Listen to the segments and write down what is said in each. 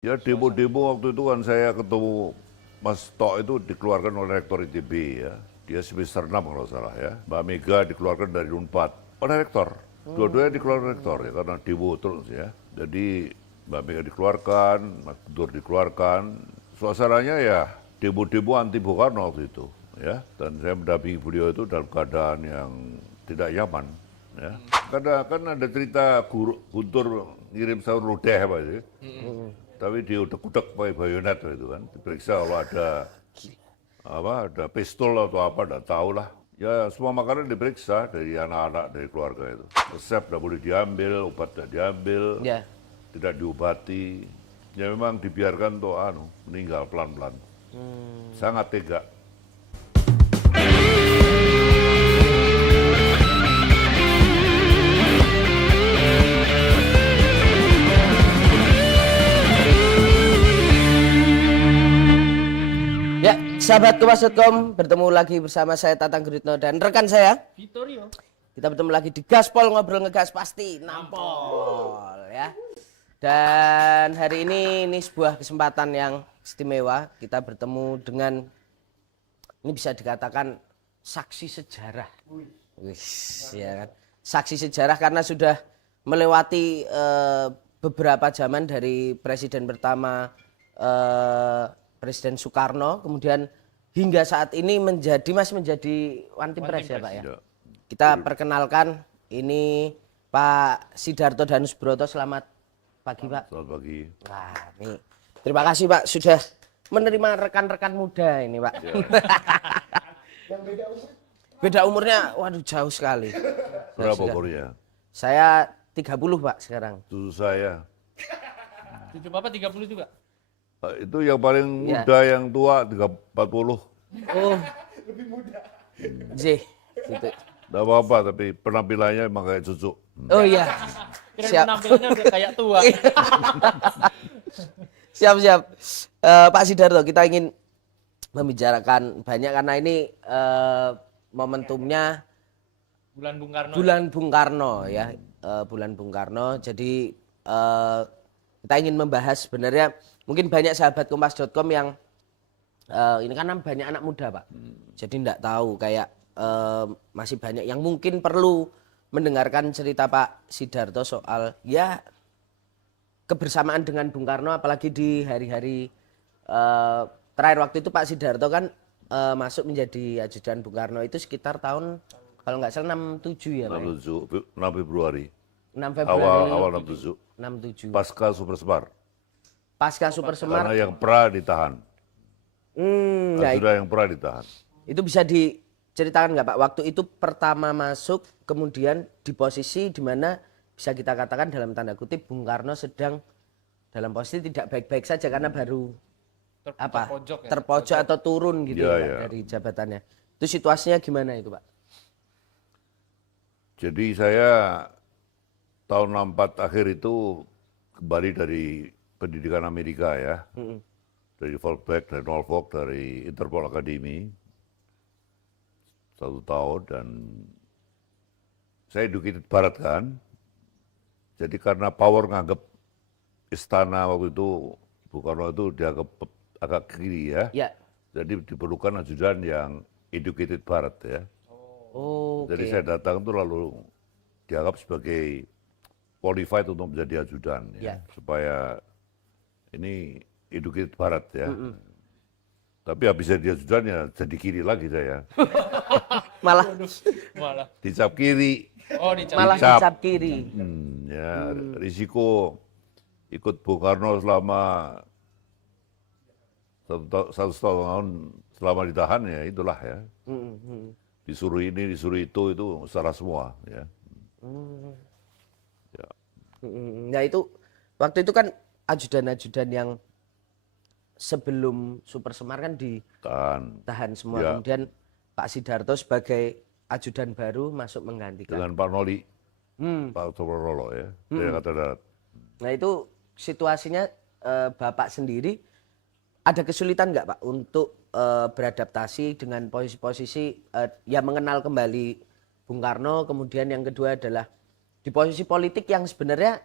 Ya demo-demo waktu itu kan saya ketemu Mas Tok itu dikeluarkan oleh Rektor ITB ya. Dia semester 6 kalau salah ya. Mbak Mega dikeluarkan dari Unpad oleh Rektor. Dua-duanya dikeluarkan Rektor ya karena demo terus ya. Jadi Mbak Mega dikeluarkan, Mas Dur dikeluarkan. Suasananya ya demo-demo anti Bung Karno waktu itu ya. Dan saya mendampingi beliau itu dalam keadaan yang tidak nyaman ya. Karena kan ada cerita Guntur ngirim sahur lodeh apa sih. Tapi diudek-udek pakai bayonet itu kan, diperiksa kalau ada pistol atau apa, tidak tahu lah. Ya semua makanan diperiksa dari anak-anak, dari keluarga itu. Resep tidak boleh diambil, obat tidak diambil, tidak diobati. Ya memang dibiarkan untuk meninggal pelan-pelan. Sangat tega. Ya, sahabat Kompas.com, bertemu lagi bersama saya Tatang Guritno dan rekan saya Vittorio. Kita bertemu lagi di Gaspol, ngobrol ngegas pasti nampol ya. Dan hari ini sebuah kesempatan yang istimewa. Kita bertemu dengan, ini bisa dikatakan saksi sejarah. Ya kan? Saksi sejarah karena sudah melewati beberapa zaman dari presiden pertama Presiden Soekarno, kemudian hingga saat ini masih menjadi One Team Press ya Pak ya. Kita perkenalkan ini Pak Sidarto Danusbroto. Selamat pagi Pak. Selamat pagi. Wah, nih terima kasih Pak sudah menerima rekan-rekan muda ini Pak. Ya. Beda umurnya, waduh jauh sekali. Berapa umurnya? Saya 30 Pak sekarang. Itu saya. Cucu Bapak 30 juga? Itu yang paling muda, yang tua 40. Oh, lebih muda. J, gitu. Tidak apa-apa, tapi penampilannya emang kayak cucu. Oh iya. Siap. Penampilannya udah kayak tua. Siap. Pak Sidarto, kita ingin membicarakan banyak karena ini momentumnya Bulan Bung Karno. Bulan Bung Karno ya. Bulan Bung Karno. Jadi kita ingin membahas sebenarnya mungkin banyak sahabat Kompas.com yang ini kan banyak anak muda Pak. Jadi enggak tahu kayak masih banyak yang mungkin perlu mendengarkan cerita Pak Sidarto soal ya kebersamaan dengan Bung Karno, apalagi di hari-hari terakhir waktu itu Pak Sidarto kan masuk menjadi ajudan Bung Karno itu sekitar tahun kalau nggak salah 67 ya Pak. 6 Februari. 6 Februari. Awal 67. 67. Pasca Super Semar. Pasca Super Semar. Karena yang pra ditahan. Sudah yang pra ditahan. Itu bisa diceritakan nggak Pak? Waktu itu pertama masuk, kemudian di posisi di mana bisa kita katakan dalam tanda kutip Bung Karno sedang dalam posisi tidak baik-baik saja karena baru terpojok atau turun gitu ya, Pak, dari jabatannya. Itu situasinya gimana itu Pak? Jadi saya tahun 64 akhir itu kembali dari pendidikan Amerika ya. Dari Volkbeck, dari Norfolk, dari Interpol Academy. 1 tahun dan saya educated barat kan. Jadi karena power nganggap istana waktu itu, Bung Karno itu dianggap agak kiri ya. Jadi diperlukan ajudan yang educated barat ya. Jadi saya datang itu lalu dianggap sebagai qualified untuk menjadi ajudan ya. Supaya ini educated barat ya. Tapi habis jadi ajudan ya jadi kiri lagi saya. Malah Dicap kiri. Oh, dicap kiri. Ya, risiko ikut Bung Karno selama satu tahun selama ditahan ya itulah ya. Disuruh ini, disuruh itu salah semua ya. Nah itu waktu itu kan ajudan-ajudan yang sebelum Super Semar kan ditahan semua. Kemudian Pak Sidarto sebagai ajudan baru masuk menggantikan. Dengan Pak Noli, Pak Toporolo ya, dari Angkatan Darat. Nah itu situasinya Bapak sendiri ada kesulitan nggak Pak untuk beradaptasi dengan posisi-posisi ya mengenal kembali Bung Karno, kemudian yang kedua adalah di posisi politik yang sebenarnya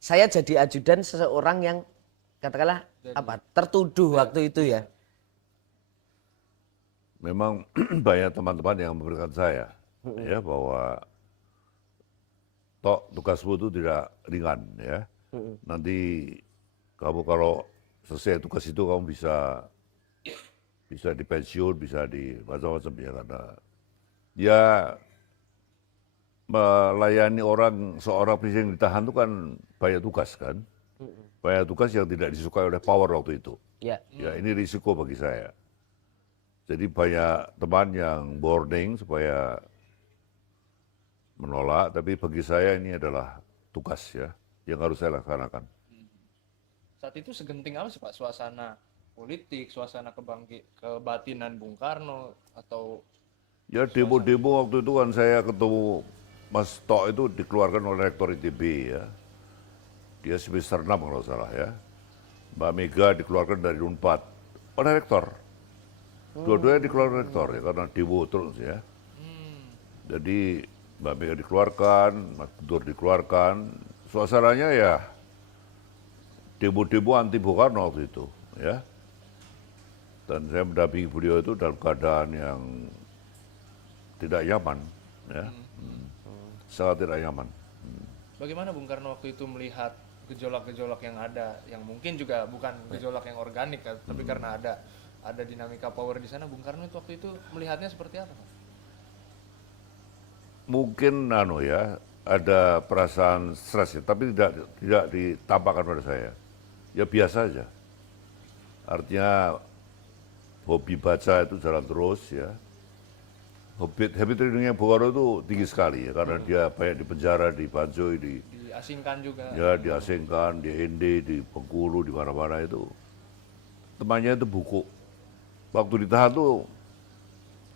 saya jadi ajudan seseorang yang katakanlah apa tertuduh waktu itu ya. Memang banyak teman-teman yang memberikan saya ya bahwa tugasmu itu tidak ringan ya. Nanti kamu kalau selesai tugas itu kamu bisa dipensiun, bisa di macam-macam ya, karena ya melayani seorang presiden yang ditahan itu kan banyak tugas kan. Banyak tugas yang tidak disukai oleh power waktu itu. Ya. Ya ini risiko bagi saya. Jadi banyak teman yang warning supaya menolak, tapi bagi saya ini adalah tugas ya yang harus saya laksanakan. Saat itu segenting apa sih Pak suasana politik, suasana kebatinan Bung Karno atau Ya demo-demo waktu itu kan saya ketemu Mas Tok itu dikeluarkan oleh Rektor ITB ya. Dia semester 6 kalau salah ya. Mbak Mega dikeluarkan dari Unpad oleh Rektor. Dua-duanya dikeluarkan Rektor ya karena demo terus ya. Jadi Mbak Mega dikeluarkan, Mas Dur dikeluarkan. Suasananya ya demo-demo anti Bung Karno waktu itu ya. Dan saya mendampingi beliau itu dalam keadaan yang tidak nyaman ya. Sangat tidak nyaman. bagaimana Bung Karno waktu itu melihat gejolak-gejolak yang ada, yang mungkin juga bukan gejolak yang organik kan, tapi karena ada dinamika power di sana, Bung Karno itu waktu itu melihatnya seperti apa Pak? Mungkin ya ada perasaan stres ya, tapi tidak ditampakkan pada saya. Ya biasa aja. Artinya hobi baca itu jalan terus ya. Habit readingnya Bung Karno itu tinggi sekali ya, karena dia banyak di penjara, di Banjoy, Diasingkan juga. ya diasingkan, di ND, di Bengkulu, di mana-mana itu. Temannya itu buku. Waktu ditahan tuh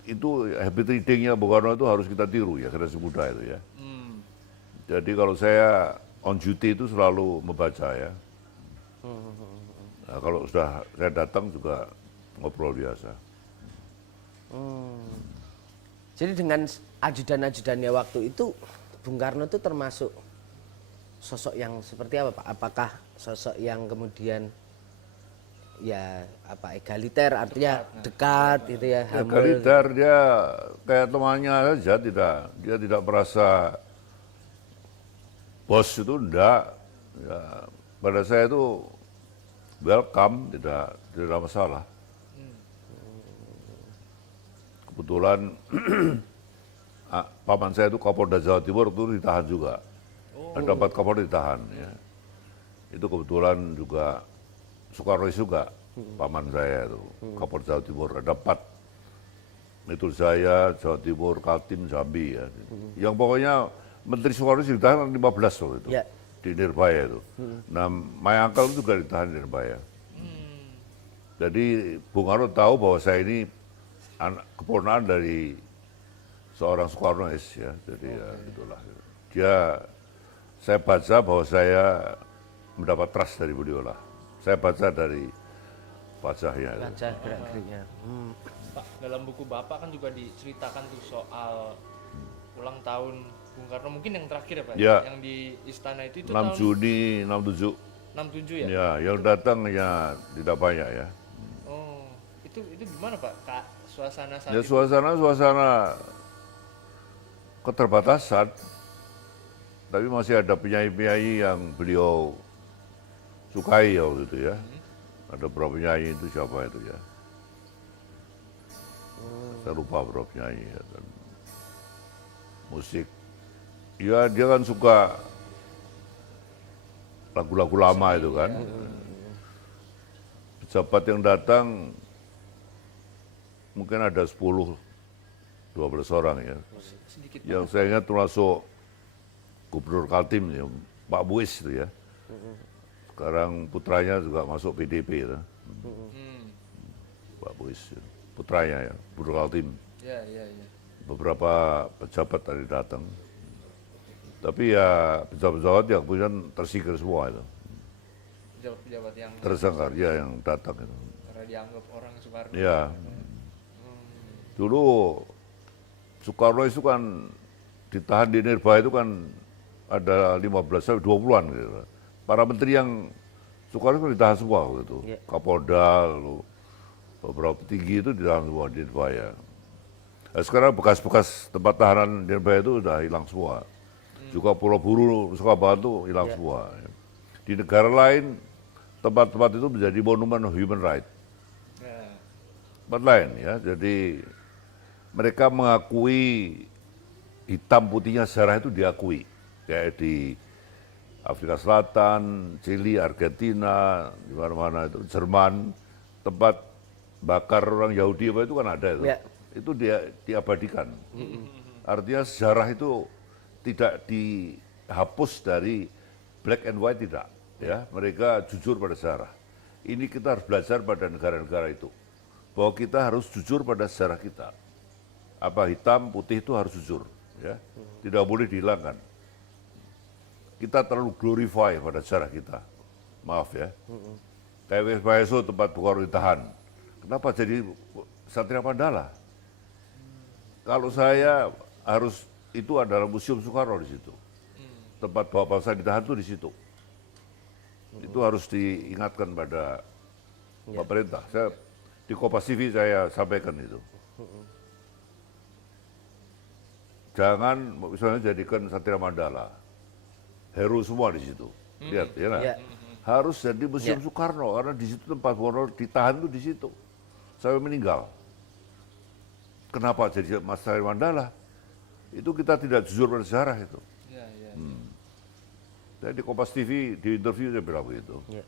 itu habit readingnya Bung Karno itu harus kita tiru ya, generasi muda itu ya. Jadi kalau saya on duty itu selalu membaca ya. Nah, kalau sudah saya datang juga ngobrol biasa. Jadi dengan ajudan-ajudannya waktu itu, Bung Karno itu termasuk sosok yang seperti apa Pak? Apakah sosok yang kemudian ya apa egaliter, artinya dekat gitu ya, humble. Egaliter, dia kayak temannya saja, dia tidak merasa bos itu enggak. Ya, pada saya itu welcome, tidak ada masalah. Kebetulan paman saya itu Kapolda Jawa Timur itu ditahan juga. Ada 4 Kapolda ditahan ya. Itu kebetulan juga Soekarno juga paman saya itu Kapolda Jawa Timur, ada 4. Metro Jaya, Jawa Timur, Kaltim, Jambi ya. Yang pokoknya Menteri Soekarno ditahan 15 waktu itu. Ya. Di Nirbaya itu. Nah, my uncle juga ditahan di Nirbaya. Jadi Bung Karno tahu bahwa saya ini anak keponakan dari seorang Soekarnois ya. Jadi ya itulah. Saya baca bahwa saya mendapat trust dari beliau lah. Saya baca dari wajahnya. Baca gerak-geriknya. Pak, dalam buku Bapak kan juga diceritakan tuh soal ulang tahun Bung Karno, mungkin yang terakhir ya Pak, Ya. yang di istana itu 6 tahun Juni 67. 67 ya? Ya, yang datang ya tidak banyak ya. Oh, itu gimana Pak? Kak, suasana saat Ya itu? suasana keterbatasan. Tapi masih ada penyanyi-penyanyi yang beliau sukai ya waktu itu ya. Ada beberapa penyanyi itu, siapa itu ya. Saya lupa berapa penyanyi ya. Dan musik. Ya dia kan suka lagu-lagu lama itu kan. Pejabat yang datang mungkin ada 10-12 orang ya. Sedikit Yang saya ingat termasuk Gubernur Kaltim ya, Pak Buis itu ya. Sekarang putranya juga masuk PDP ya. Pak Buis, ya. Putranya ya, Gubernur Kaltim. Ya. Beberapa pejabat tadi datang. Tapi ya pejabat-pejabat yang kemudian tersingkir semua itu. Pejabat-pejabat yang Tersangkar ya yang datang itu. karena dianggap orang Soekarno. Ya. Dulu Soekarno itu kan ditahan di Nirbaya itu kan ada 15 sampai 20-an gitu. Para menteri yang Soekarno kan ditahan semua gitu. Iya. Kapolda, lalu beberapa petinggi itu ditahan semua di Nirbaya. Nah, sekarang bekas-bekas tempat tahanan di Nirbaya itu udah hilang semua. Juga Pulau Buru, Sukabahan hilang Iya. semua. Di negara lain, tempat-tempat itu menjadi monumen human right. Ya. Tempat lain ya, jadi mereka mengakui hitam putihnya sejarah itu diakui. Kayak di Afrika Selatan, Chili, Argentina, di mana-mana itu, Jerman, tempat bakar orang Yahudi apa itu kan ada itu. Ya. Itu dia diabadikan. Artinya sejarah itu tidak dihapus dari black and white, tidak. Ya, mereka jujur pada sejarah. Ini kita harus belajar pada negara-negara itu, bahwa kita harus jujur pada sejarah kita. Apa hitam putih itu harus jujur, ya, tidak boleh dihilangkan. Kita terlalu glorify pada sejarah kita, maaf ya. Kayak WSPSO tempat Bung Karno ditahan, kenapa jadi Satria Mandala? Kalau saya harus, itu adalah Museum Soekarno di situ, tempat Bapak bangsa ditahan itu di situ. Itu harus diingatkan pada pemerintah. Saya di Kompas TV saya sampaikan itu. Jangan misalnya jadikan Satria Mandala hero semua di situ. Lihat ya, nah. Ya. Harus jadi Museum Ya. Soekarno karena di situ tempat Bung Karno ditahan itu di situ sampai meninggal. Kenapa jadi Mas Satria Mandala? Itu kita tidak jujur pada sejarah itu. Ya, ya. Saya di Kompas TV di interview saya bilang begitu. Ya.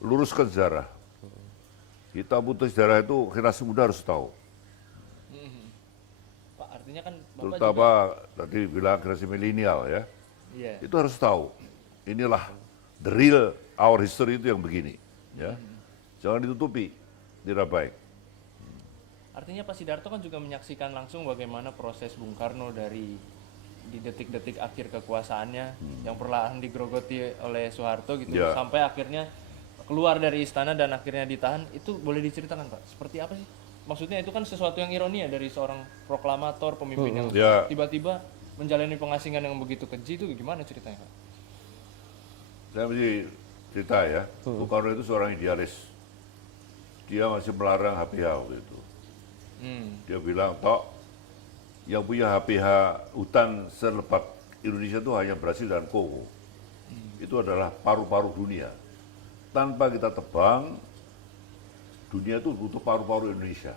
Luruskan sejarah. Hitam putih sejarah itu generasi muda harus tahu. Pak, artinya kan Bapak Terutama tadi bilang generasi milenial ya. iya. Itu harus tahu. Inilah the real our history itu yang begini. Ya. Jangan ditutupi. Tidak baik. Artinya Pak Sidarto kan juga menyaksikan langsung bagaimana proses Bung Karno dari di detik-detik akhir kekuasaannya yang perlahan digerogoti oleh Soeharto gitu Ya. sampai akhirnya keluar dari istana dan akhirnya ditahan. Itu boleh diceritakan Pak? Seperti apa sih? Maksudnya itu kan sesuatu yang ironi ya dari seorang proklamator, pemimpin yang Ya. tiba-tiba menjalani pengasingan yang begitu keji itu gimana ceritanya Pak? Saya mesti cerita ya. Bung Karno itu seorang idealis. Dia masih melarang HPH waktu itu. Dia bilang, Tok, yang punya HPH hutan selebat Indonesia itu hanya Brasil dan Kongo. Itu adalah paru-paru dunia. Tanpa kita tebang, dunia itu butuh paru-paru Indonesia.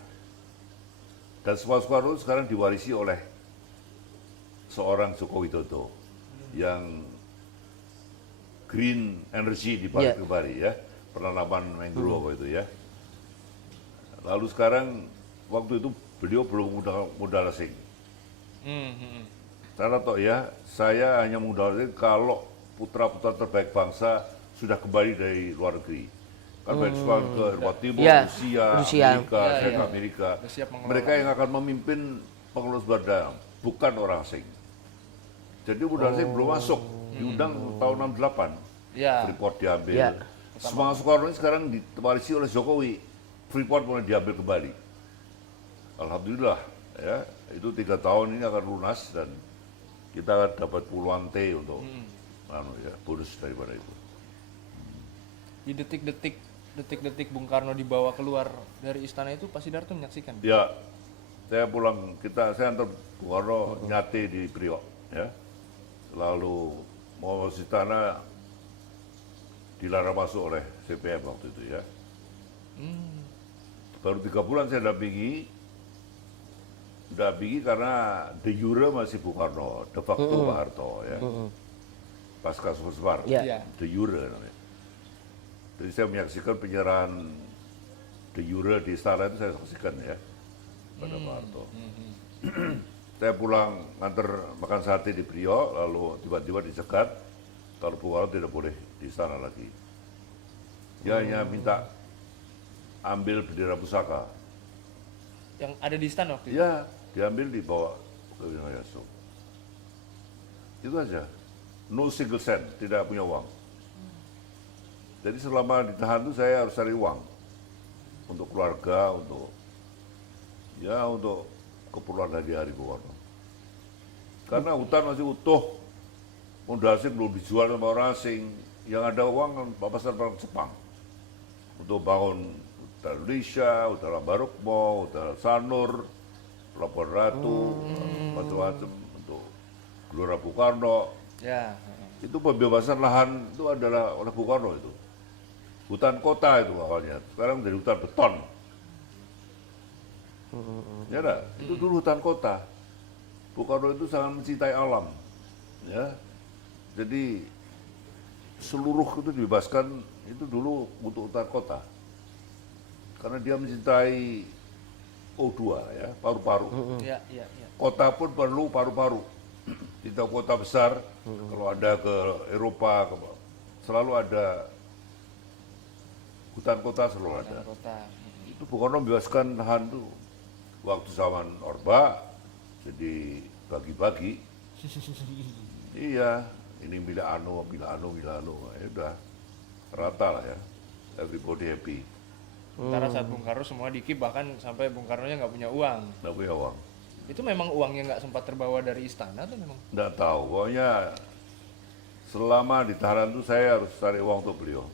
Dan semua Soekarno sekarang diwarisi oleh seorang Joko Widodo yang green energy di balik Ya. kembali ya, penanaman mangrove itu ya. Lalu sekarang waktu itu beliau belum modal asing. Karena toh ya, saya hanya modal asing kalau putra-putra terbaik bangsa sudah kembali dari luar negeri. Kan banyak sekali ke Eropa Timur, Ya, Rusia, Rusia. Amerika, Ya, saya ya. ke Amerika. Udah siap mengelola. Mereka yang akan memimpin pengelola sumber daya, bukan orang asing. Jadi modal asing belum masuk, diundang tahun 68. Ya. Freeport diambil. Ya. Semangat Soekarno ini sekarang diwarisi oleh Jokowi. Freeport mulai diambil kembali. Alhamdulillah, ya itu 3 tahun ini akan lunas dan kita akan dapat puluhan T untuk bonus daripada itu. Di detik-detik Bung Karno dibawa keluar dari istana itu Pak Sidarto menyaksikan. Ya, saya pulang, saya antar Bung Karno nyate di Priok, ya. Lalu mau masuk istana dilarang masuk oleh CPM waktu itu ya. Baru 3 bulan saya dampingi karena de jure masih Bung Karno, de facto Pak Harto ya. Pasca Semar, Ya. Iya. de jure namanya. Jadi saya menyaksikan penyerahan de jure di istana itu saya saksikan ya pada Pak Harto. Saya pulang nganter makan sate di Priok, lalu tiba-tiba dicegat kalau Bung Karno tidak boleh di istana lagi. Dia hanya minta ambil bendera pusaka. Yang ada di istana waktu itu. Ya, diambil dibawa ke Winoyaso. Itu aja. No single cent, tidak punya uang. Jadi selama ditahan itu saya harus cari uang untuk keluarga, untuk keperluan hari-hari Bung Karno. Karena hutan masih utuh, modal asing belum dijual sama orang asing, yang ada uang kan pasar barang Jepang untuk bangun Hotel Indonesia, Hotel Barukmo, Hotel Sanur, Pelabuhan Ratu, macam-macam untuk Gelora Bung Karno. Ya. Itu pembebasan lahan itu adalah oleh Bung Karno itu. Hutan kota itu awalnya, sekarang jadi hutan beton. Ya enggak? Itu dulu hutan kota. Bung Karno itu sangat mencintai alam. Ya. Jadi seluruh itu dibebaskan itu dulu untuk hutan kota. Karena dia mencintai O2 ya, paru-paru. Ya, ya, ya. Kota pun perlu paru-paru. Tidak kota besar, kalau Anda ke Eropa, selalu ada hutan kota selalu ada. Kota. Itu Bung Karno membebaskan lahan itu waktu zaman Orba, jadi bagi-bagi. Iya, ini milik anu, ya udah rata lah ya, everybody happy, Sementara saat Bung Karno semua dikip, bahkan sampai Bung Karnonya nggak punya uang. nggak punya uang. Itu memang uangnya nggak sempat terbawa dari istana tuh memang? Nggak tahu, pokoknya selama di tahanan itu saya harus cari uang untuk beliau.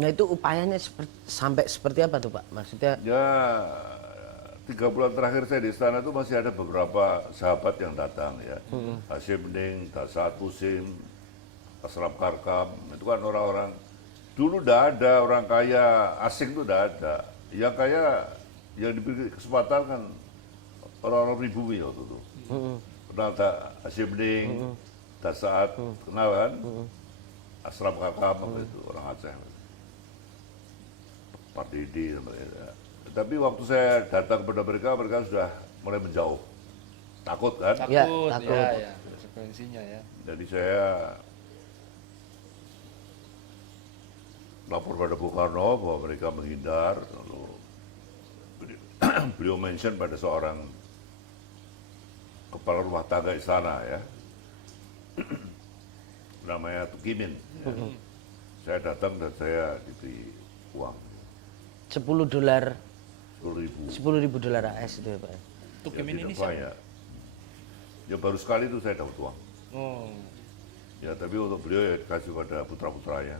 Nah itu upayanya sampai seperti apa tuh Pak? Maksudnya Ya 3 bulan terakhir saya di istana itu masih ada beberapa sahabat yang datang ya. Hasyim Ning, Dasat Kusim, Asraf Karkam, itu kan orang-orang dulu udah ada orang kaya asing itu udah ada. Yang kaya yang diberi kesempatan kan orang-orang pribumi waktu itu. Kenal tak Hasyim Ning, Dasat, kenal kan? Asraf Karkam itu orang Aceh. Pak Didi, tapi waktu saya datang kepada mereka, mereka sudah mulai menjauh, takut kan? Takut, Ya, ya, takut. ya, konsekuensinya ya. Jadi saya lapor pada Bung Karno bahwa mereka menghindar, lalu beliau mention pada seorang kepala rumah tangga istana ya, namanya Tukimin. Ya. Saya datang dan saya diberi uang. $10 $10.000. $10.000 AS itu ya Pak. Tukimin ini tidak siapa? banyak. Ya baru sekali itu saya dapat uang. Oh, Ya tapi untuk beliau ya dikasih pada putra-putranya.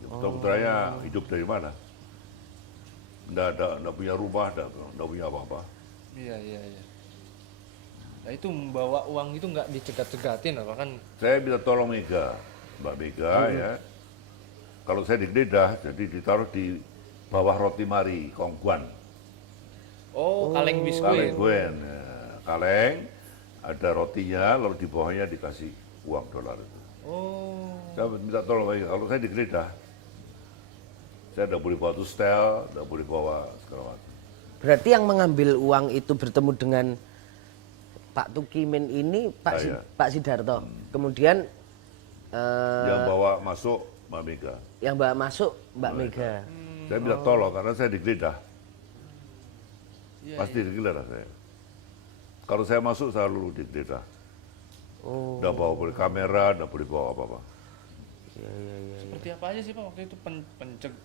Ya, putra-putranya hidup dari mana? Nggak punya rumah, nggak punya apa-apa. iya, iya, iya. Nah itu membawa uang itu nggak dicegat-cegatin apa kan? Saya minta tolong Mega, Mbak Mega ya. Kalau saya digeledah, jadi ditaruh di bawah roti mari, Kongguan. Oh, kaleng Kaleng biskuit. Guen. Ya. Kaleng, ada rotinya, lalu di bawahnya dikasih uang dolar itu. Oh, Saya minta tolong Mega, kalau saya digeledah, saya tidak boleh bawa tuh setel, tidak boleh bawa segala macam. Berarti yang mengambil uang itu bertemu dengan Pak Tukimin ini Saya. Pak Sidarto. Kemudian Yang bawa masuk Mbak Mega. yang bawa masuk Mbak Mega. Saya minta tolong karena saya digeledah. iya, Pasti digeledah saya. Kalau saya masuk selalu digeledah. Oh. Nggak bawa boleh kamera, nggak boleh bawa apa-apa. seperti apa aja sih Pak waktu itu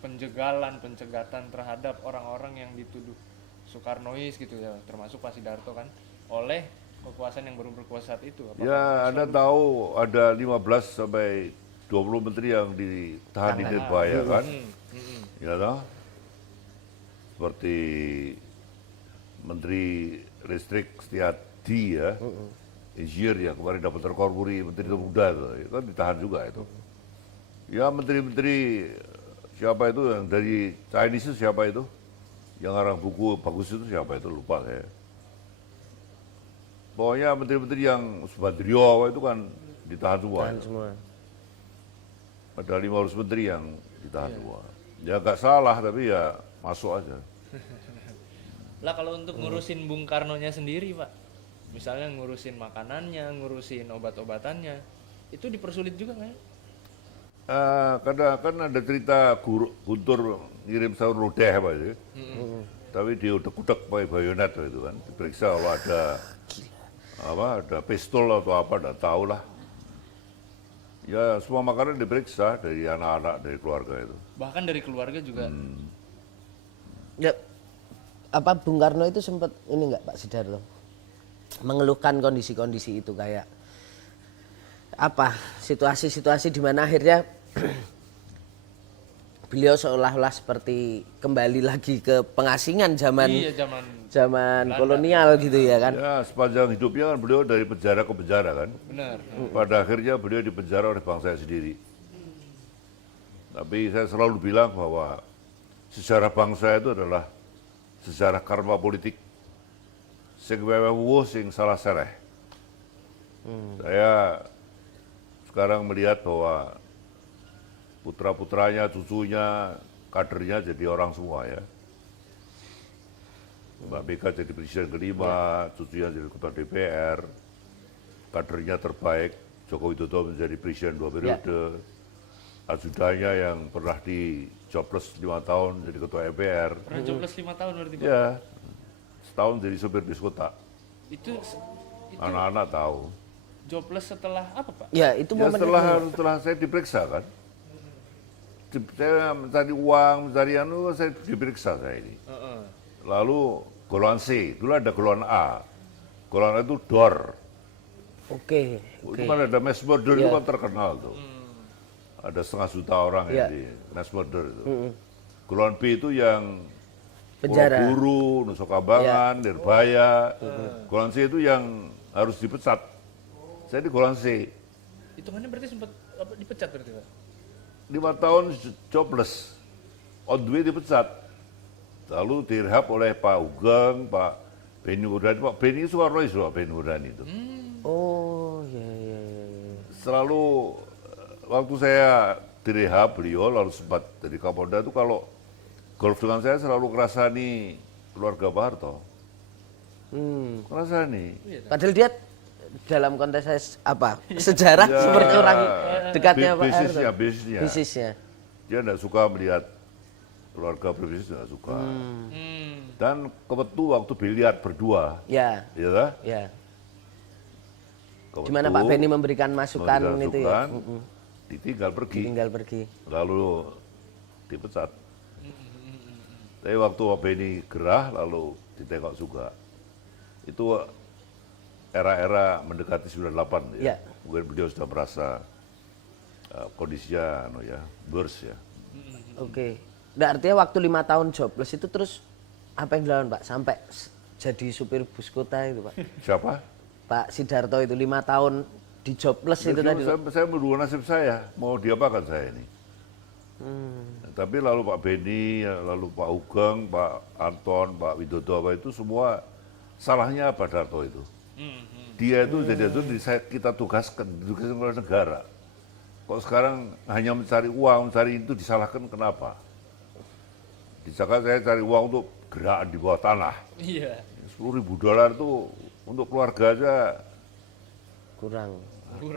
penjegalan, pencegatan terhadap orang-orang yang dituduh Soekarnois gitu ya, termasuk Pak Sidarto kan, oleh kekuasaan yang baru berkuasa saat itu. Apakah Ya, Anda tahu ada 15 sampai 20 menteri yang ditahan di Nirbaya kan? Ya toh? Seperti Menteri Listrik Setiadi ya, Insinyur ya, kemarin dapat terkorpori, Menteri Pemuda itu, ya kan ditahan juga itu. Ya menteri-menteri siapa itu yang dari Chinese itu siapa itu? Yang ngarang buku bagus itu siapa itu, lupa saya. Pokoknya menteri-menteri yang Subandrio itu kan ditahan semua. Tahan Ya. semua. Ada 500 menteri yang ditahan semua. Ya nggak salah tapi ya masuk aja. Lah kalau untuk ngurusin Bung Karnonya sendiri Pak, misalnya ngurusin makanannya, ngurusin obat-obatannya, itu dipersulit juga nggak ya? Kadang kan ada cerita Guntur ngirim sahur lodeh apa itu. Tapi diudek-udek pakai bayonet itu kan. Diperiksa kalau ada pistol atau apa, enggak tahu lah. Ya semua makanan diperiksa dari anak-anak, dari keluarga itu. Bahkan dari keluarga juga. Ya, apa Bung Karno itu sempat ini enggak Pak Sidarto mengeluhkan kondisi-kondisi itu kayak apa situasi-situasi di mana akhirnya beliau seolah-olah seperti kembali lagi ke pengasingan zaman Iya, zaman kolonial gitu ya kan. Ya, sepanjang hidupnya kan beliau dari penjara ke penjara kan. benar. Pada akhirnya beliau dipenjara oleh bangsa sendiri. Tapi saya selalu bilang bahwa sejarah bangsa itu adalah sejarah karma politik. Sing wewewu sing salah sereh. Saya sekarang melihat bahwa putra-putranya, cucunya, kadernya jadi orang semua ya. Mbak Mega jadi presiden kelima, cucunya jadi ketua DPR, kadernya terbaik, Joko Widodo menjadi presiden 2 periode, ajudannya yang pernah dicoblos 5 tahun jadi ketua MPR, Pernah jobless 5 tahun berarti Pak? ya setahun jadi supir diskotak, Itu anak-anak tahu. jobless setelah apa Pak? Ya, itu Ya momen setelah saya diperiksa kan, saya mencari uang, mencari saya diperiksa saya ini. Heeh. Lalu golongan C, dulu ada golongan A. Golongan A itu DOR. Oke. Itu kan ada mass murder itu Iya. kan terkenal tuh. Ada 1,5 juta orang Iya. yang di mass murder itu. Golongan B itu yang Penjara. Pulau Buru, Nusa Kambangan, Nirbaya. Golongan C itu yang harus dipecat. Saya di golongan C. Hitungannya berarti sempat dipecat berarti Pak? 5 tahun jobless. On the way dipecat. Lalu direhab oleh Pak Ugeng, Pak Beni Murdani. Pak Beni Soekarno itu, Pak Beni Murdani itu. Oh, ya. Selalu waktu saya direhab beliau lalu sempat jadi Kapolda itu kalau golf dengan saya selalu ngerasani keluarga Pak Harto. Ngerasani. Padahal dia dalam konteks apa? Sejarah Ya, seperti orang dekatnya Pak bisnisnya, Harto. bisnisnya. Bisnisnya. Dia tidak suka melihat keluarga berbisnis, tidak suka. Dan kebetulan waktu biliar berdua, Ya, ya kan? ya. Kebetu, Gimana Pak Beni memberikan masukan memberikan itu ya? masukan, ditinggal pergi, Tinggal pergi. lalu dipecat. Tapi waktu Pak Beni gerah, lalu ditengok juga. Itu era-era mendekati 98 ya. Ya. Mungkin beliau sudah merasa kondisinya burs ya. Oke. Nah, artinya waktu 5 tahun jobless itu terus apa yang dilakukan Pak sampai jadi supir bus kota itu Pak? Siapa? Pak Sidarto itu 5 tahun di jobless itu tadi. Saya menunggu nasib saya, mau diapakan saya ini. Tapi lalu Pak Beni, lalu Pak Ugeng, Pak Anton, Pak Widodo apa itu semua salahnya Pak Darto itu. Dia itu jadi itu kita tugaskan oleh negara. Kok sekarang hanya mencari uang, mencari itu disalahkan kenapa? Di Jakarta saya cari uang untuk gerakan di bawah tanah. Iya. $10.000 itu untuk keluarga aja. Kurang.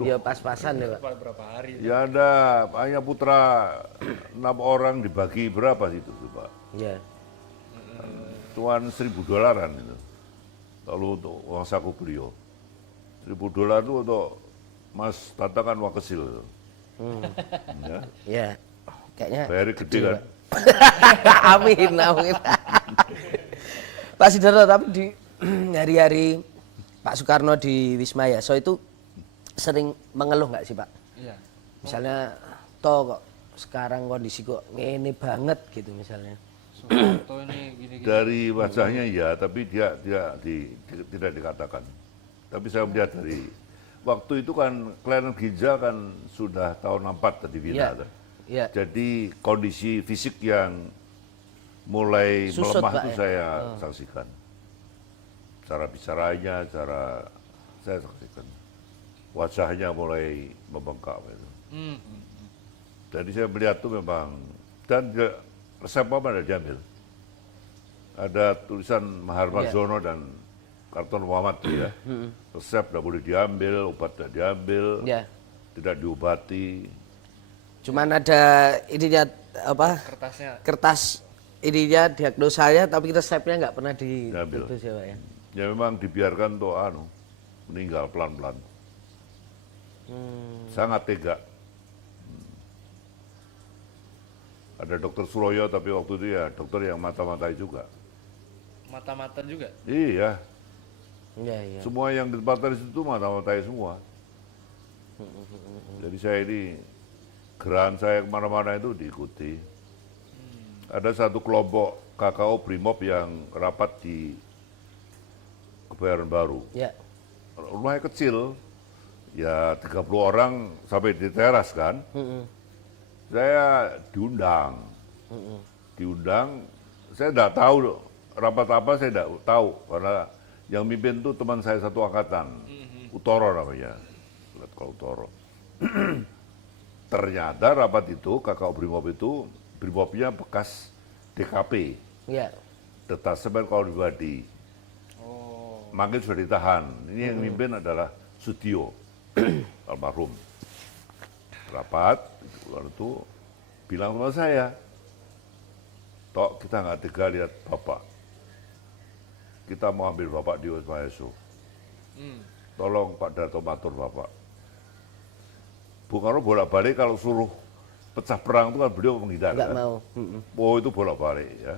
Ya pas-pasan ya Pak. Berapa hari? Ya ada hanya putra 6 orang dibagi berapa sih itu Pak? Ya. Cuman $1.000 itu. Lalu untuk uang saku beliau. $1.000 itu untuk Mas Tata kan uang kecil. Ya, Ya. Kayaknya bayarnya gede kan. amin, amin. Pak Sidarto, tapi di hari-hari Pak Soekarno di Wisma Yaso itu sering mengeluh nggak sih Pak? Iya. Misalnya, toh kok sekarang kondisi kok ngene banget gitu misalnya. Soeharto ini gini-gini. Dari wajahnya ya, tapi dia tidak dikatakan. Tapi saya melihat dari waktu itu kan kelainan ginjal kan sudah tahun 64 tadi bina. Iya. Kan? Ya. Jadi kondisi fisik yang mulai Susut, melemah Pak, itu ya? saya saksikan. Cara bicaranya, saya saksikan. Wajahnya mulai membengkak. Gitu. Jadi saya melihat itu memang, dan resep apa ada diambil. Ada tulisan Mahar Marzono dan Karton Muhammad ya. Resep tidak boleh diambil, obat tidak diambil, Ya. tidak diobati. Cuman ada ininya apa? Kertasnya. Kertas ininya diagnosanya tapi resepnya nggak pernah Diambil. itu sih Pak ya. Ya memang dibiarkan tuh meninggal pelan-pelan. Sangat tega. Ada dokter Suroyo tapi waktu itu ya dokter yang mata-matai juga. Mata-mata juga. Iya, Iya, iya. semua yang ditempatkan di situ mata-matai semua. Jadi saya ini, gerahan saya kemana-mana itu diikuti. Ada satu kelompok KKO Brimob yang rapat di Kebayoran Baru. Ya. Rumahnya kecil, ya 30 orang sampai di teras kan. Saya diundang. Diundang, saya tidak tahu rapat apa, saya tidak tahu. Karena yang mimpin itu teman saya satu angkatan, Utoro namanya. Letkol Utoro. Ternyata rapat itu, KKO Brimob itu, Brimobnya bekas DKP, Ya. Detasemen Kawan Pribadi. Makin sudah ditahan. Ini yang mimpin adalah Sudio, almarhum. Rapat, waktu itu bilang sama saya, Tok, kita nggak tega lihat Bapak. Kita mau ambil Bapak di Wismayasu. Tolong Pak Darto matur Bapak. Bung Karno bolak-balik kalau suruh pecah perang itu kan beliau menghindar. Nggak Kan? mau. Oh itu bolak-balik ya.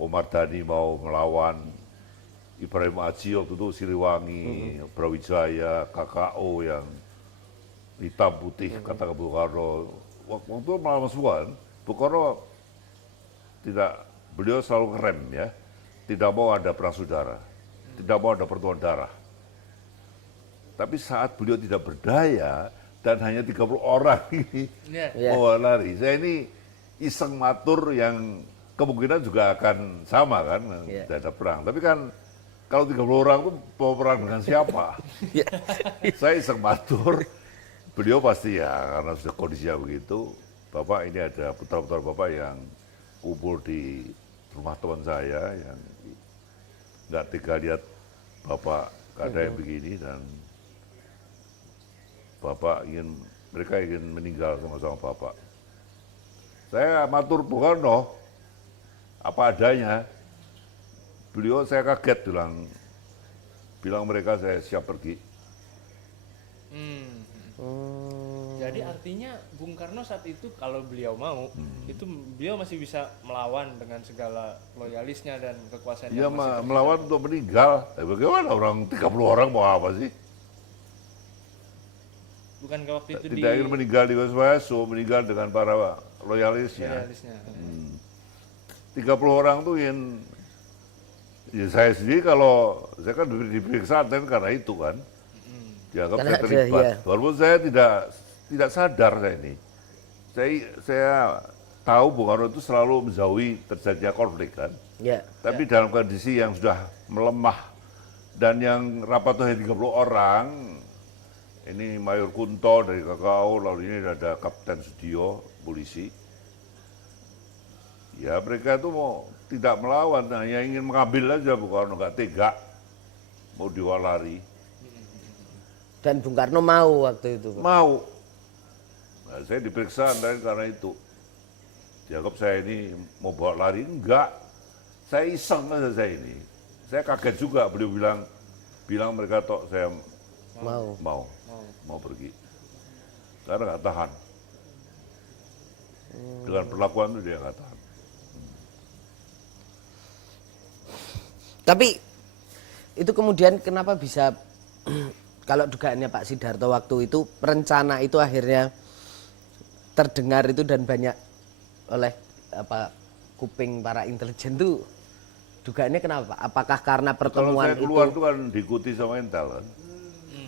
Omar Dhani mau melawan Ibrahim Aji waktu itu Siliwangi, Brawijaya, KKO yang hitam putih kata Bung Karno. Waktu itu melawan semua kan. Bung Karno beliau selalu ngerem ya. Tidak mau ada perang saudara. Tidak mau ada pertumpahan darah. Tapi saat beliau tidak berdaya dan hanya 30 orang ini mau lari. Saya ini iseng matur yang kemungkinan juga akan sama kan, tidak ada perang. Tapi kan kalau 30 orang itu mau perang dengan siapa? Saya iseng matur, beliau pasti ya karena sudah kondisinya begitu. Bapak ini ada putra-putra Bapak yang kumpul di rumah teman saya yang nggak tega lihat Bapak keadaan begini dan Bapak mereka ingin meninggal sama-sama Bapak. Saya matur Bung Karno, apa adanya. Beliau saya kaget bilang mereka saya siap pergi. Jadi artinya Bung Karno saat itu kalau beliau mau, itu beliau masih bisa melawan dengan segala loyalisnya dan kekuasaan Iya, yang masih melawan untuk meninggal. Bagaimana orang 30 orang mau apa sih? Bukankah waktu itu Tidak ingin meninggal di Wismayasu, meninggal dengan para loyalisnya. loyalisnya? 30 orang tuh ya saya sendiri kalau saya kan diperiksa karena itu kan. Dianggap saya terlibat. Walaupun saya tidak sadar saya ini. Saya tahu Bung Karno itu selalu menjauhi terjadinya konflik kan. Ya. Tapi dalam kondisi yang sudah melemah dan yang rapat itu hanya 30 orang, ini Mayor Kunto dari KKO, lalu ini ada Kapten Sudio, polisi. Ya mereka itu mau tidak melawan, hanya ingin mengambil aja Bung Karno, nggak tega, mau diwalari. Dan Bung Karno mau waktu itu. Mau. Nah, saya diperiksa karena itu. Dianggap saya ini mau bawa lari, enggak. Saya iseng aja saya ini. Saya kaget juga beliau bilang mereka tok saya mau pergi. Karena nggak tahan. Dengan perlakuan itu dia nggak tahan. Tapi itu kemudian kenapa bisa kalau dugaannya Pak Sidarto waktu itu rencana itu akhirnya terdengar itu dan banyak oleh kuping para intelijen itu dugaannya kenapa Pak? Apakah karena pertemuan kalau saya keluar itu kan diikuti sama Intel kan.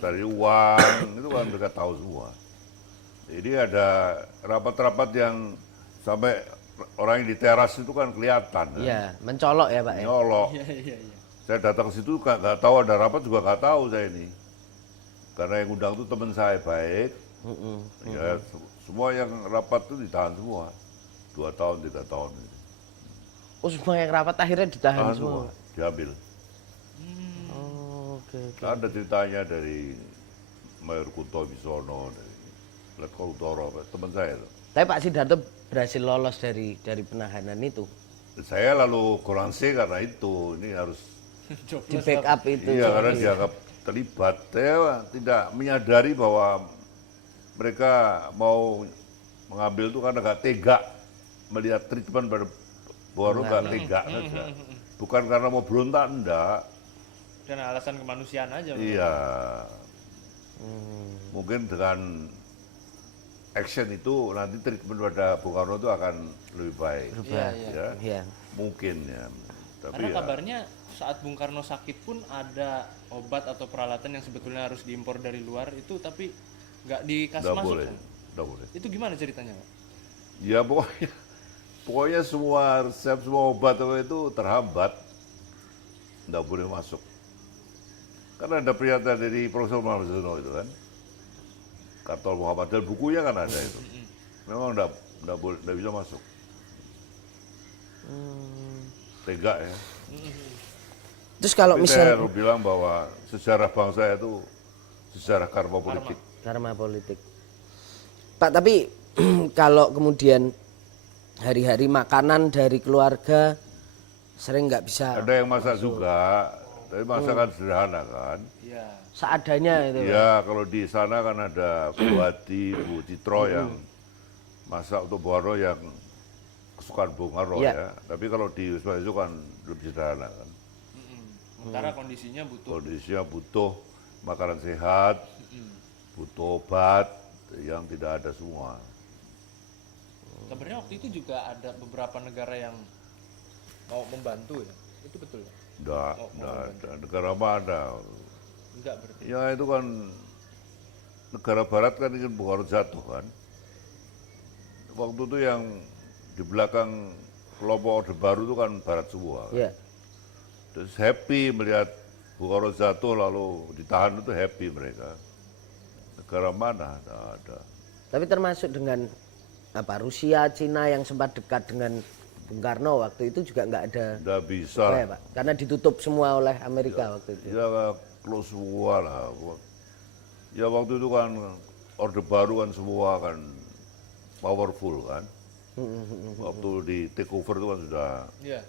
Dari uang itu kan mereka tahu semua. Jadi ada rapat-rapat yang sampai orang yang di teras itu kan kelihatan. Iya, mencolok ya Pak ya. Nyolok. Saya datang ke situ nggak tahu ada rapat juga nggak tahu saya ini. Karena yang undang itu teman saya baik. Ya, semua yang rapat itu ditahan semua. 2 tahun, 3 tahun. Oh, semua yang rapat akhirnya ditahan Tahan semua. diambil. Oke. Ada ceritanya dari Mayor Kunto Bisono, dari Letkol Utoro, teman saya itu. Tapi Pak Sidarto berhasil lolos dari penahanan itu. Saya lalu kurang C karena itu, ini harus Di backup itu. iya karena dianggap terlibat. Saya tidak menyadari bahwa mereka mau mengambil itu karena nggak tega melihat treatment pada Bung nggak tega saja. Bukan karena mau berontak, enggak. Dan alasan kemanusiaan aja. Iya. mungkin dengan action itu nanti treatment pada Bung Karno itu akan lebih baik. Iya, iya. Ya, Iya. mungkin ya. Tapi Karena ya, kabarnya saat Bung Karno sakit pun ada obat atau peralatan yang sebetulnya harus diimpor dari luar itu tapi nggak dikasih nggak masuk. boleh, Kan? nggak boleh. Itu gimana ceritanya, Pak? Ya pokoknya semua resep, semua obat apa itu terhambat, nggak boleh masuk. Karena ada pernyataan dari Profesor Muhammad Zono itu kan, Kartol Muhammad, dan bukunya kan ada itu. Memang nggak boleh, nggak bisa masuk. Tega ya. Terus kalau Tapi saya misal bilang bahwa sejarah bangsa itu sejarah karma politik. karma politik. Pak, tapi kalau kemudian hari-hari makanan dari keluarga sering nggak bisa Ada yang masak juga, tapi masakan sederhana kan. Iya. seadanya itu. Pak. Ya kalau di sana kan ada Bu Hadi, Bu Citro yang masak untuk Bung Karno yang kesukaan Bung Karno Iya. ya. Tapi kalau di Wisma itu kan lebih sederhana kan. Sementara kondisinya butuh. Kondisinya butuh makanan sehat, butuh obat yang tidak ada semua. Kabarnya waktu itu juga ada beberapa negara yang mau membantu ya. Itu betul ya? Nggak ada. Negara mana? Enggak berarti. Ya itu kan negara barat kan ingin Bung Karno jatuh kan. Waktu itu yang di belakang kelompok Orde Baru itu kan barat semua. Kan? Iya. Terus happy melihat Bung Karno jatuh lalu ditahan itu happy mereka. Negara mana? Nggak ada. Tapi termasuk dengan apa Rusia, Cina yang sempat dekat dengan Bung Karno waktu itu juga nggak ada Nggak bisa. apa ya, Pak? Karena ditutup semua oleh Amerika waktu itu. Ya close semua lah. Ya waktu itu kan Orde Baru kan semua kan powerful kan. Waktu di take over itu kan sudah. Iya.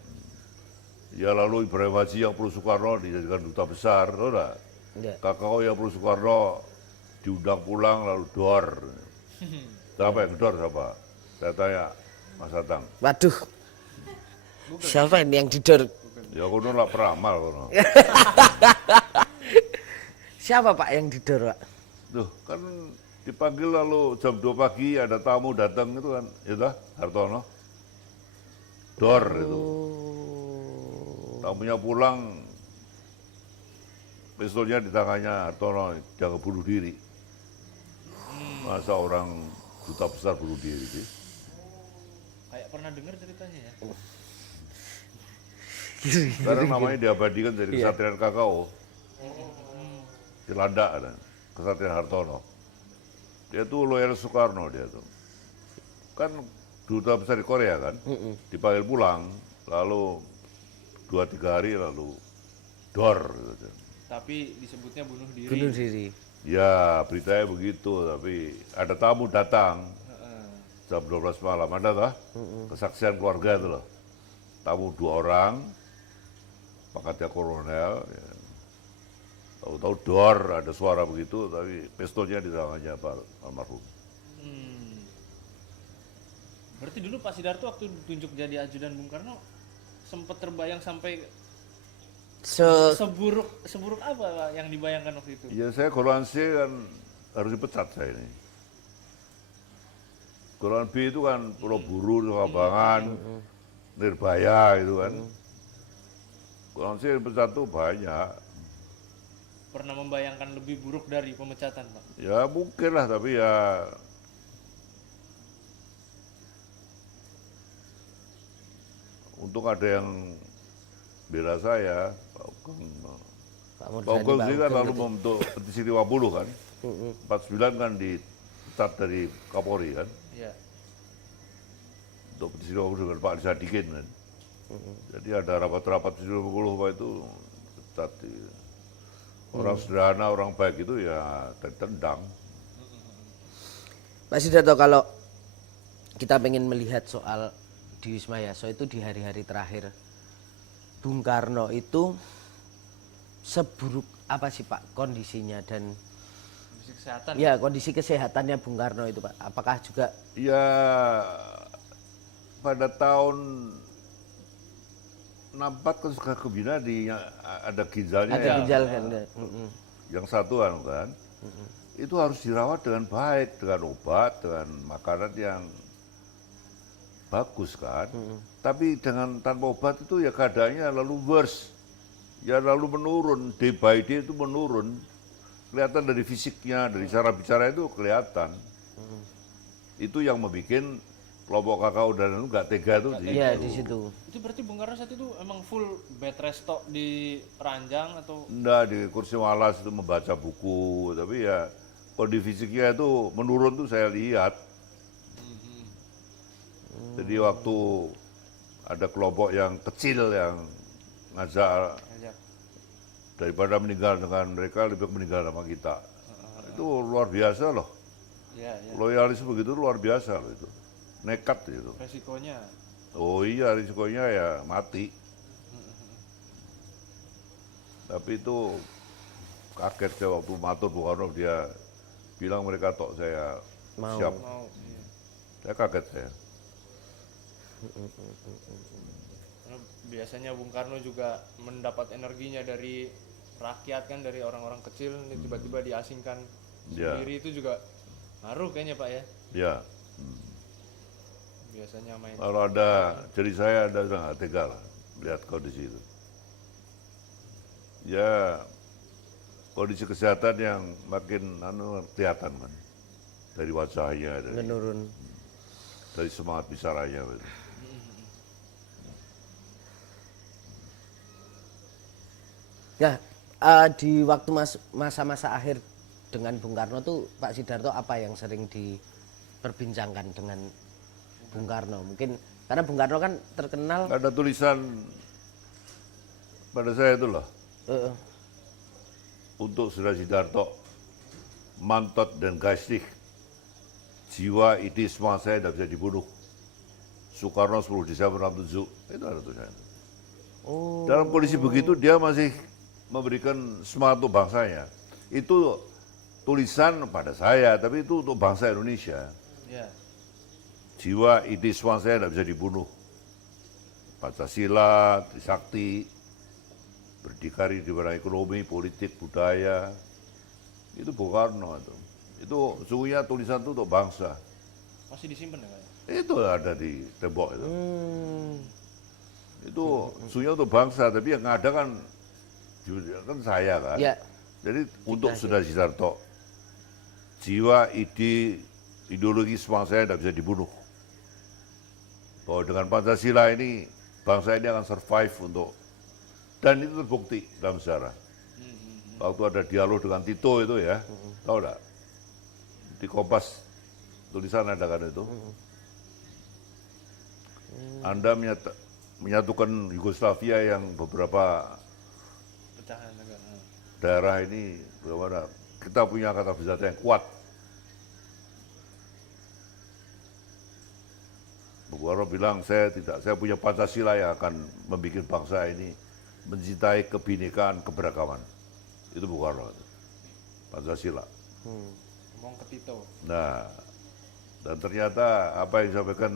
Ya lalu Ibrahim Haji yang perlu Soekarno dijadikan duta besar, tahu nggak? Iya. Kakao yang perlu Soekarno diundang pulang lalu dor. Siapa yang dor siapa? Saya tanya Mas Atang. Waduh. Siapa ini yang didor? Ya kono lah peramal kono. Siapa Pak yang didor, Pak? Tuh kan dipanggil lalu jam 2 pagi ada tamu datang itu kan, ya dah Hartono. Dor itu. Tamunya pulang, pistolnya di tangannya Hartono, jangan bunuh diri. Masa orang duta besar bunuh diri sih? Kayak pernah dengar ceritanya ya. Sekarang namanya diabadikan dari Kesatria Kakao. Cilanda ada, Kesatria Hartono. Dia tuh loyal Soekarno dia tuh. Kan duta besar di Korea kan, dipanggil pulang, lalu 2-3 hari lalu dor. Gitu. Tapi disebutnya bunuh diri. Bunuh diri. Ya beritanya begitu, tapi ada tamu datang jam 12 malam, ada toh? Kesaksian keluarga itu loh. Tamu 2 orang, pangkatnya kolonel, ya. Tahu-tahu dor, ada suara begitu, tapi pistolnya di tangannya Pak almarhum. Berarti dulu Pak Sidarto waktu ditunjuk jadi ajudan Bung Karno sempat terbayang sampai seburuk apa Pak yang dibayangkan waktu itu? Ya saya golongan C kan harus dipecat saya ini. Golongan B itu kan Pulau Buru, Sabangan, Nirbaya gitu kan. Golongan C yang dipecat tuh banyak. Pernah membayangkan lebih buruk dari pemecatan Pak? Ya mungkin lah, tapi ya untung ada yang bela saya, Pak Ugeng sih kan lalu membentuk petisi 50 kan, 49 kan dipecat dari Kapolri kan, Iya. untuk petisi 50 dengan Pak Sadikin kan. Jadi ada rapat-rapat petisi 50 Pak itu pecat. Orang sederhana, orang baik itu ya tendang. Pak Sidarto, kalau kita pengen melihat soal di Wisma Yaso itu di hari-hari terakhir Bung Karno itu seburuk apa sih Pak kondisinya dan Kondisi kesehatan. ya kondisi kesehatannya Bung Karno itu Pak? Apakah juga Ya pada tahun 64 kan suka kebina di ada ginjalnya ada ya. ginjal kan? Yang satu kan. itu harus dirawat dengan baik, dengan obat, dengan makanan yang bagus kan. Tapi dengan tanpa obat itu ya keadaannya lalu worse. Ya lalu menurun, day by day itu menurun. Kelihatan dari fisiknya, dari cara bicara itu kelihatan. Itu yang membuat kelompok kakao dan itu nggak tega tuh di Iya di situ. Itu berarti Bung Karno saat itu emang full bed rest tok di ranjang atau Nggak, di kursi malas itu membaca buku, tapi ya kondisi fisiknya itu menurun tuh saya lihat. Jadi waktu ada kelompok yang kecil yang ngajak ngajak? daripada meninggal dengan mereka lebih baik meninggal sama kita. Itu luar biasa loh. Iya, iya. Loyalisme begitu luar biasa loh itu. Nekat itu. Resikonya. Oh iya risikonya ya mati. Tapi itu kaget saya waktu matur Bung Karno dia bilang mereka tok saya Mau. siap. Mau. Iya. Saya kaget saya. Karena biasanya Bung Karno juga mendapat energinya dari rakyat kan, dari orang-orang kecil, ini tiba-tiba diasingkan Ya. sendiri itu juga ngaruh kayaknya Pak ya. Ya. Biasanya main. Kalau ada jadi saya ada sudah nggak tega lah lihat kondisi itu. Ya kondisi kesehatan yang makin kelihatan kan dari wajahnya, Menurun. dari semangat bicaranya. Gitu. Nah, di waktu masa-masa akhir dengan Bung Karno tuh Pak Sidarto apa yang sering diperbincangkan dengan Bung Karno? Mungkin karena Bung Karno kan terkenal Ada tulisan pada saya itu loh eh, untuk Saudara Sidarto, mantot dan geistig, jiwa ide semua saya tidak bisa dibunuh. Soekarno 10 Desember 67 itu ada tulisan. oh Dalam kondisi begitu dia masih memberikan semangat untuk bangsanya. Itu tulisan pada saya, tapi itu untuk bangsa Indonesia. Ya. Jiwa ide semua saya tidak bisa dibunuh. Pancasila, Trisakti, berdikari di bidang ekonomi, politik, budaya. Itu Bung Karno itu. Itu sungguhnya tulisan itu untuk bangsa. Masih disimpan ya Pak? Itu ada di tembok itu. hmm, Itu sungguhnya untuk bangsa, tapi yang ada kan saya kan. ya Jadi untuk Saudara Sidarto, jiwa, ide, ideologi semua saya tidak bisa dibunuh. Bahwa dengan Pancasila ini, bangsa ini akan survive untuk, dan itu terbukti dalam sejarah. Waktu ada dialog dengan Tito itu ya, tahu enggak? Di Kompas, tulisan ada kan itu. Anda menyatukan Yugoslavia yang beberapa Pecahan negara. daerah ini bagaimana kita punya kata bersenjata yang kuat. Bung Karno bilang saya punya Pancasila yang akan membuat bangsa ini mencintai kebinekaan, keberagaman. Itu Bung Karno, Pancasila. Ngomong ke Tito. Nah, dan ternyata apa yang disampaikan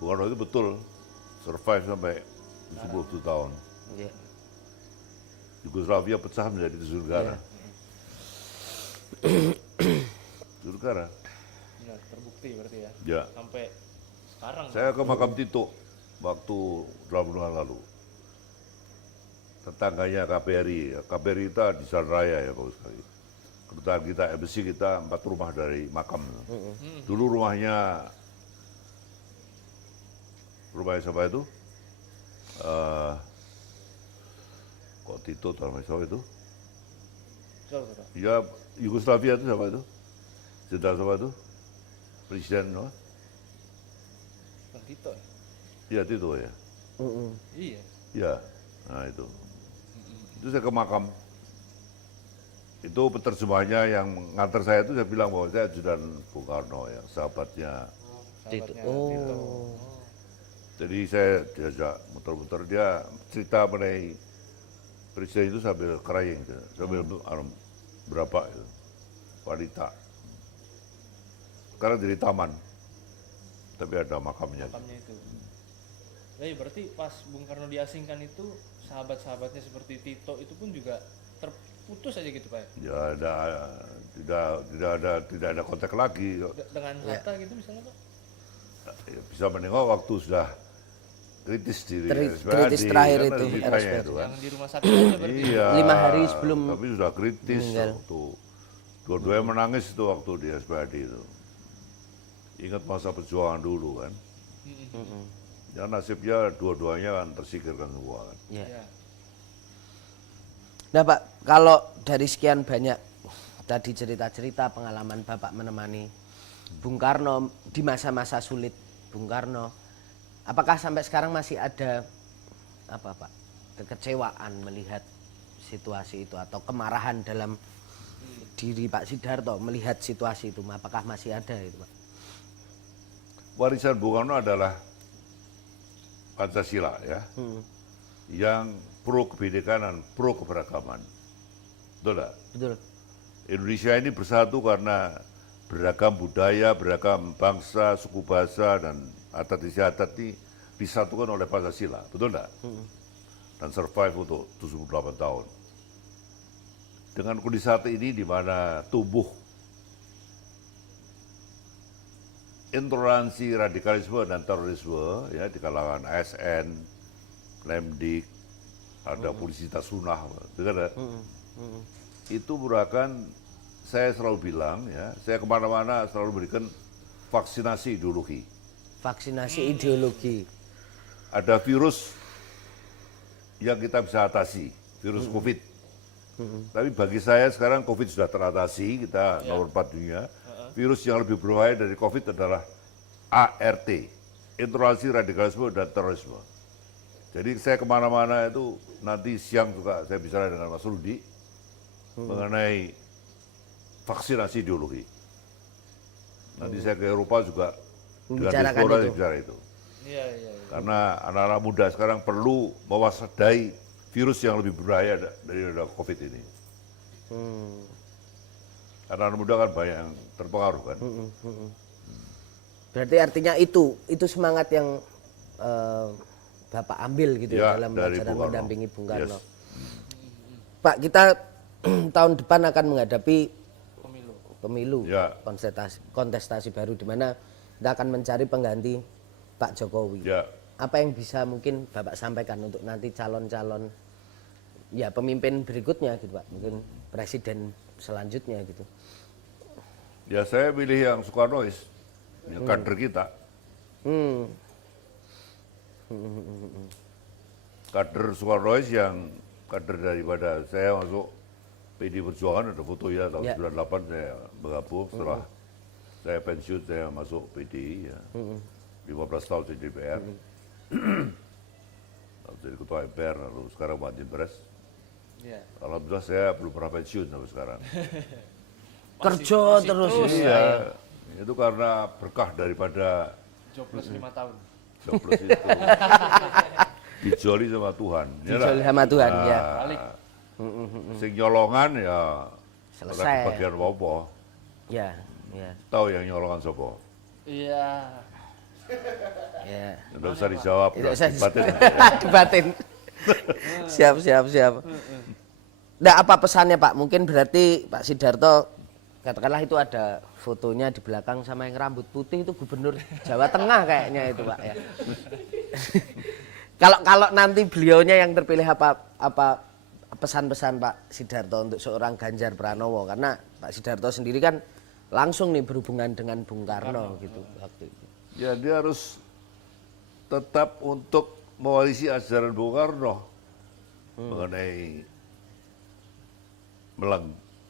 Bung Karno itu betul, survive sampai 70 tahun. ya. Yugoslavia pecah menjadi 7 negara. 7 negara. Benar, terbukti berarti ya. Ya. Sampai sekarang. Saya ke makam Tito waktu 2 bulan lalu. Tetangganya KBRI. KBRI kita di Jalan Raya ya bagus sekali. Kedutaan kita, embassy kita 4 rumah dari makam. Dulu rumahnya siapa itu? Kok Tito atau siapa itu? Betul. Ya Yugoslavia itu siapa itu? Jenderal siapa itu? Presiden no? Bang Tito ya? Ya Tito ya. Iya. Ya, nah itu. Itu saya ke makam. Itu penerjemahnya yang nganter saya itu saya bilang bahwa saya ajudan Bung Karno yang sahabatnya. Tito. Sahabatnya Oh. Tito. Jadi saya diajak muter-muter dia cerita mengenai presiden itu sambil crying, sambil berapa itu, wanita. Sekarang jadi taman, tapi ada makamnya. Makamnya itu. Ya, berarti pas Bung Karno diasingkan itu sahabat-sahabatnya seperti Tito itu pun juga putus aja gitu Pak. Ya tidak ada kontak lagi. Dengan Hatta gitu misalnya Pak. Ya, bisa menengok waktu sudah kritis di RSPAD, kritis terakhir kan itu, ada ceritanya RSPAD. itu kan. Yang di rumah sakit aja berarti. Iya. 5 hari sebelum Tapi sudah kritis meninggal. waktu. Dua-duanya menangis itu waktu di RSPAD itu. Ingat masa perjuangan dulu kan. Ya nasibnya dua-duanya kan tersingkirkan semua kan. Ya. Iya. Nah Pak, kalau dari sekian banyak tadi cerita-cerita pengalaman Bapak menemani Bung Karno di masa-masa sulit Bung Karno, apakah sampai sekarang masih ada apa Pak, kekecewaan melihat situasi itu atau kemarahan dalam diri Pak Sidarto melihat situasi itu, apakah masih ada itu Pak? Warisan Bung Karno adalah Pancasila ya, yang pro kebinekaan dan pro keberagaman. Betul tak? Betul. Indonesia ini bersatu karena beragam budaya, beragam bangsa, suku bahasa, dan adat istiadat ini disatukan oleh Pancasila. Betul tak? Dan survive untuk 78 tahun. Dengan kondisi saat ini di mana tumbuh intoleransi, radikalisme, dan terorisme ya di kalangan ASN, Lemdik, ada polisi tak sunah, dengar, itu merupakan, saya selalu bilang ya, saya kemana-mana selalu berikan vaksinasi ideologi. Vaksinasi ideologi. Ada virus yang kita bisa atasi, virus COVID. Tapi bagi saya sekarang COVID sudah teratasi, kita nomor 4 dunia. Virus yang lebih berbahaya dari COVID adalah ART, intoleransi, radikalisme, dan terorisme. Jadi saya kemana-mana itu nanti siang juga saya bicara dengan Mas Rudi mengenai vaksinasi ideologi. Nanti saya ke Eropa juga dengan Membicarakan Diaspora itu. bicara itu. Iya, iya. Karena anak-anak muda sekarang perlu mewaspadai virus yang lebih berbahaya dari COVID ini. Karena anak muda kan banyak yang terpengaruh kan. Berarti artinya itu semangat yang Bapak ambil gitu Ya, ya dalam dari acara Bung Karno. mendampingi Bung Karno. Yes. Pak, kita tahun depan akan menghadapi pemilu Ya. kontestasi baru di mana kita akan mencari pengganti Pak Jokowi. Ya, Apa yang bisa mungkin Bapak sampaikan untuk nanti calon-calon ya pemimpin berikutnya gitu Pak, mungkin presiden selanjutnya gitu. ya saya pilih yang Soekarnois, yang kader kita. Kader Soekarnois yang kader daripada saya masuk PD Perjuangan, ada fotonya tahun Ya. 98 saya bergabung, setelah saya pensiun saya masuk PDI ya. 15 tahun jadi DPR. Lalu jadi ketua MPR, lalu sekarang Mati Pres. Iya. Alhamdulillah saya belum pernah pensiun sampai sekarang. Kerja terus. Iya, itu karena berkah daripada Jobless 5 tahun. jobless itu. Dijoli sama Tuhan. Dijoli sama Tuhan, ya. Balik. Sing nyolongan ya Selesai. ora kebagian apa. Ya, ya, Tahu yang nyolongan sapa? Iya. ya. Tidak usah dijawab. Tidak usah Batin. dibatin. Siap. Nah, apa pesannya Pak? Mungkin berarti Pak Sidarto, katakanlah itu ada fotonya di belakang sama yang rambut putih itu gubernur Jawa Tengah kayaknya itu Pak ya. Kalau nanti beliaunya yang terpilih apa pesan-pesan Pak Sidarto untuk seorang Ganjar Pranowo, karena Pak Sidarto sendiri kan langsung nih berhubungan dengan Bung Karno gitu waktu itu. Ya dia harus tetap untuk mewarisi ajaran Bung Karno mengenai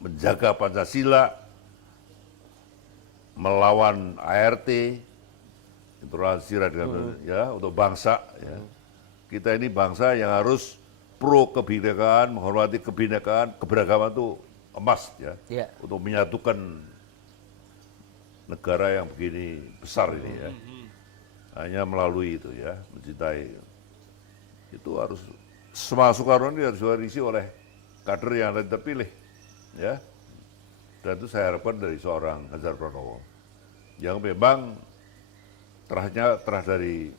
menjaga Pancasila, melawan ART, intoleransi radikal ya untuk bangsa. Ya. Kita ini bangsa yang harus pro kebinekaan, menghormati kebinekaan, keberagaman itu emas ya, Ya. untuk menyatukan negara yang begini besar ini ya. Hanya melalui itu ya, mencintai. Itu harus semua Soekarno ini harus diwarisi oleh kader yang lain terpilih ya. Dan itu saya harapkan dari seorang Ganjar Pranowo yang memang terah dari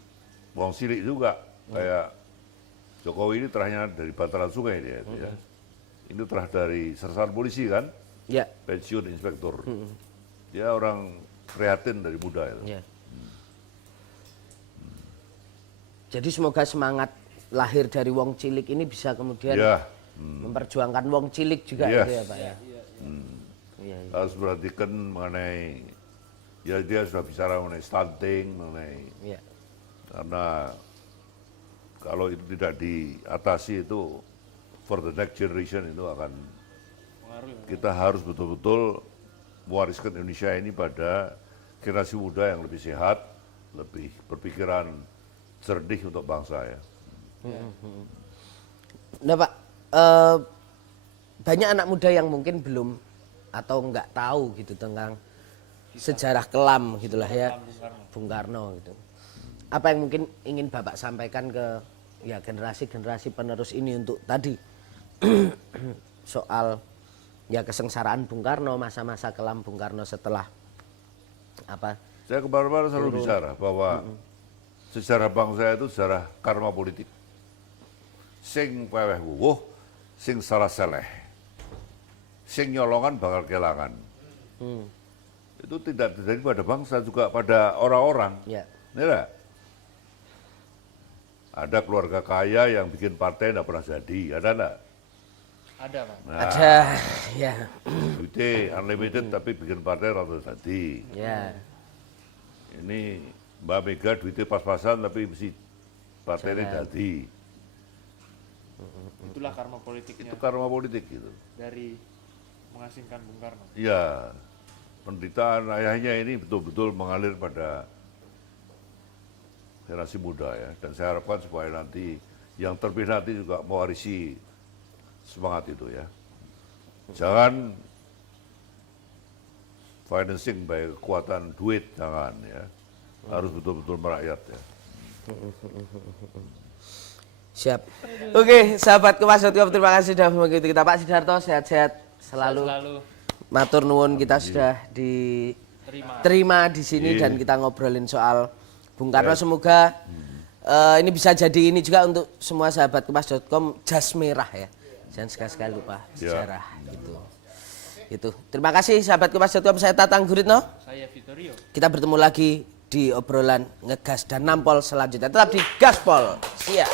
wong cilik juga, kayak Jokowi ini terahnya dari bantaran sungai dia itu ya. ini telah dari sersan polisi kan, Ya. pensiun inspektur. Dia orang prihatin dari muda itu. Ya. Jadi semoga semangat lahir dari wong cilik ini bisa kemudian Ya, memperjuangkan wong cilik juga Yes. gitu ya Pak ya. Iya, iya. harus perhatikan mengenai, ya dia sudah bicara mengenai stunting, mengenai Iya. karena kalau itu tidak diatasi itu for the next generation itu akan kita harus betul-betul mewariskan Indonesia ini pada generasi muda yang lebih sehat, lebih berpikiran cerdik untuk bangsa ya. Nah Pak, banyak anak muda yang mungkin belum atau nggak tahu gitu tentang sejarah kelam gitulah ya Bung Karno gitu. Apa yang mungkin ingin Bapak sampaikan ke ya generasi-generasi penerus ini untuk tadi soal ya kesengsaraan Bung Karno, masa-masa kelam Bung Karno setelah apa? Saya kemarin-kemarin selalu bicara bahwa sejarah bangsa itu sejarah karma politik. Sing peweh wuwuh, sing salah seleh. Sing nyolongan bakal kelangan. Itu tidak terjadi pada bangsa, juga pada orang-orang. Ya. Ya, ada keluarga kaya yang bikin partai tidak pernah jadi, ada enggak? Ada Pak. Ada ya. Duitnya unlimited tapi bikin partai rata jadi. Ya. Ini Mbak Mega duitnya pas-pasan tapi mesti partainya jadi. Itulah karma politiknya Itu karma politik gitu. dari mengasingkan Bung Karno. Ya, penderitaan ayahnya ini betul-betul mengalir pada generasi muda ya. Dan saya harapkan supaya nanti yang terpilih nanti juga mewarisi semangat itu ya. Jangan financing by kekuatan duit, jangan ya. Harus betul-betul merakyat ya. Siap. Oke, sahabat Kemas.com, terima kasih sudah mengikuti kita. Pak Sidarto, sehat-sehat selalu. Matur nuwun, kita sudah diterima di sini dan kita ngobrolin soal Bung Karno. Semoga ini bisa jadi ini juga untuk semua sahabat Kemas.com, jas merah ya. Jangan sekali-sekali lupa sejarah gitu. Itu. Terima kasih sahabat Kemas.com, saya Tatang Guritno. Saya Vittorio. Kita bertemu lagi di obrolan ngegas dan nampol selanjutnya. Tetap di Gaspol. Siap.